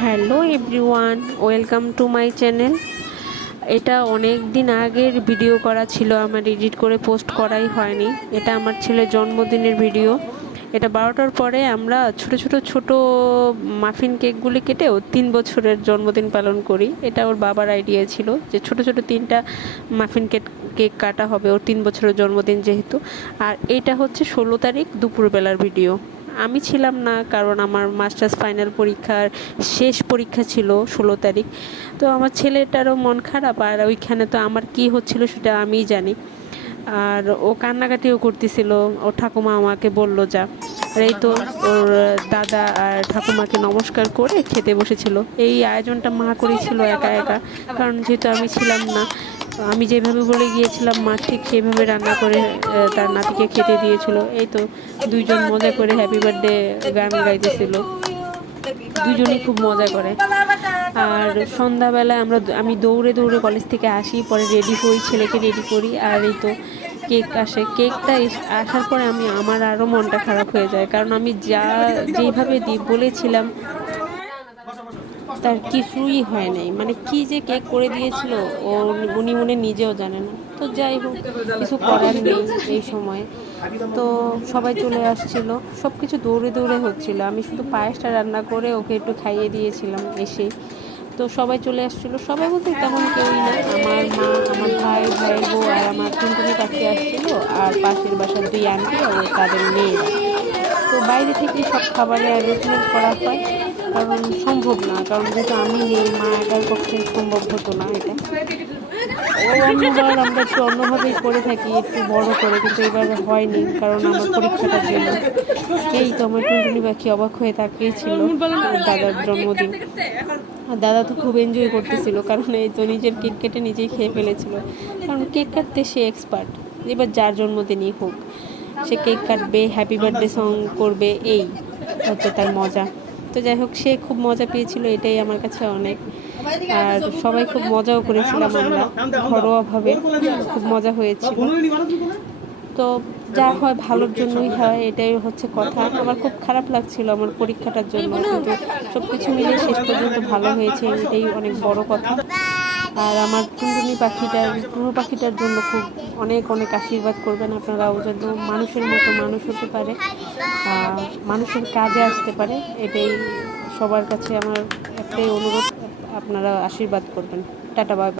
Hello everyone, welcome to my channel. এটা অনেক দিন আগের ভিডিও করা ছিল, আমার এডিট করে পোস্ট করাই হয়নি। এটা আমার ছেলের জন্মদিনের ভিডিও। এটা 12টার পরে আমরা ছোট মাফিন কেকগুলি কেটেও 3 বছরের জন্মদিন পালন করি। এটা ওর বাবার আইডিয়া ছিল যে ছোট 3টা মাফিন কেক কাটা হবে ওর 3 বছরের জন্মদিন যেহেতু। আর এটা হচ্ছে 16 তারিখ দুপুরবেলার ভিডিও। আমি ছিলাম না, কারণ আমার মাস্টার্স ফাইনাল পরীক্ষার শেষ পরীক্ষা ছিল 16 তারিখ। তো আমার ছেলেটারও মন খারাপ, আর ওইখানে তো আমার কি হচ্ছিল সেটা আমিই জানি। আর ও কান্নাকাটিও করতেছিল। ও ঠাকুমা আমাকে বলল যা। আর এই তো ওর দাদা আর ঠাকুমাকে নমস্কার করে খেতে বসেছিল। এই আয়োজনটা মা করেছিল একা একা, কারণ যেহেতু আমি ছিলাম না। আমি যেভাবে বলে গিয়েছিলাম মা ঠিক সেইভাবে রান্না করে তার নাতিকে খেতে দিয়েছিল। এই তো দুইজন মজা করে হ্যাপি বার্থডে গান গাইতেছিল। দুজনেই খুব মজা করে। আর সন্ধ্যাবেলায় আমি দৌড়ে কলেজ থেকে আসি, পরে রেডি হই, ছেলেকে রেডি করি। আর এই তো কেক আসে। কেকটা আসার পরে আমার আরও মনটা খারাপ হয়ে যায়, কারণ আমি যেইভাবে বলেছিলাম তার কিছুই হয় নাই। মানে কি যে কেক করে দিয়েছিল উনি মনে নিজেও জানে না। তো যাই হোক, কিছু করার নেই এই সময়। তো সবাই চলে আসছিল, সব কিছু দৌড়ে হচ্ছিল। আমি শুধু পায়েসটা রান্না করে ওকে একটু খাইয়ে দিয়েছিলাম এসে। তো সবাই চলে আসছিলো, সবাই বলতে তেমন কেউই না। আমার মা, আমার ভাইয়ের বউ আর আমার টুনটুনি পাখি আসছিল, আর পাশের বাসার 2 আন্টি আর তাদের মেয়েরা। তো বাইরে থেকে সব খাবারের অ্যারেঞ্জমেন্ট করা হয়, কারণ সম্ভব না, কারণ যেহেতু আমি নেই, মা একার পক্ষে সম্ভব হতো না এটা। অন্যবার আমরা একটু অন্যভাবেই করে থাকি, একটু বড় করে, কিন্তু এবার হয়নি কারণ আমার পরীক্ষাটার জন্য। এই তো আমার টুনটুনি পাখি অবাক হয়ে তাকিয়েছিল দাদার জন্মদিন। আর দাদা তো খুব এনজয় করতেছিল, কারণ এই তো নিজের কেক কেটে নিজেই খেয়ে ফেলেছিল। কারণ কেক কাটতে সে এক্সপার্ট। এবার যার জন্মদিনই হোক, সে কেক কাটবে, হ্যাপি বার্থডে সং করবে, এই হচ্ছে তার মজা। তো যাই হোক, সে খুব মজা পেয়েছিল, এটাই আমার কাছে অনেক। আর সবাই খুব মজাও করেছিলাম আমরা, ঘরোয়াভাবে খুব মজা হয়েছিল। তো যা হয় ভালোর জন্যই হয়, এটাই হচ্ছে কথা। আমার খুব খারাপ লাগছিল আমার পরীক্ষাটার জন্য, কিন্তু সব কিছু মিলে শেষ পর্যন্ত ভালো হয়েছে, এটাই অনেক বড় কথা। আর আমার টুনটুনি পাখিটার জন্য খুব অনেক আশীর্বাদ করবেন আপনারাও, যেন মানুষের মতো মানুষ হতে পারে, মানুষের কাজে আসতে পারে। এটাই সবার কাছে আমার একটাই অনুরোধ, আপনারা আশীর্বাদ করবেন। Tata, by.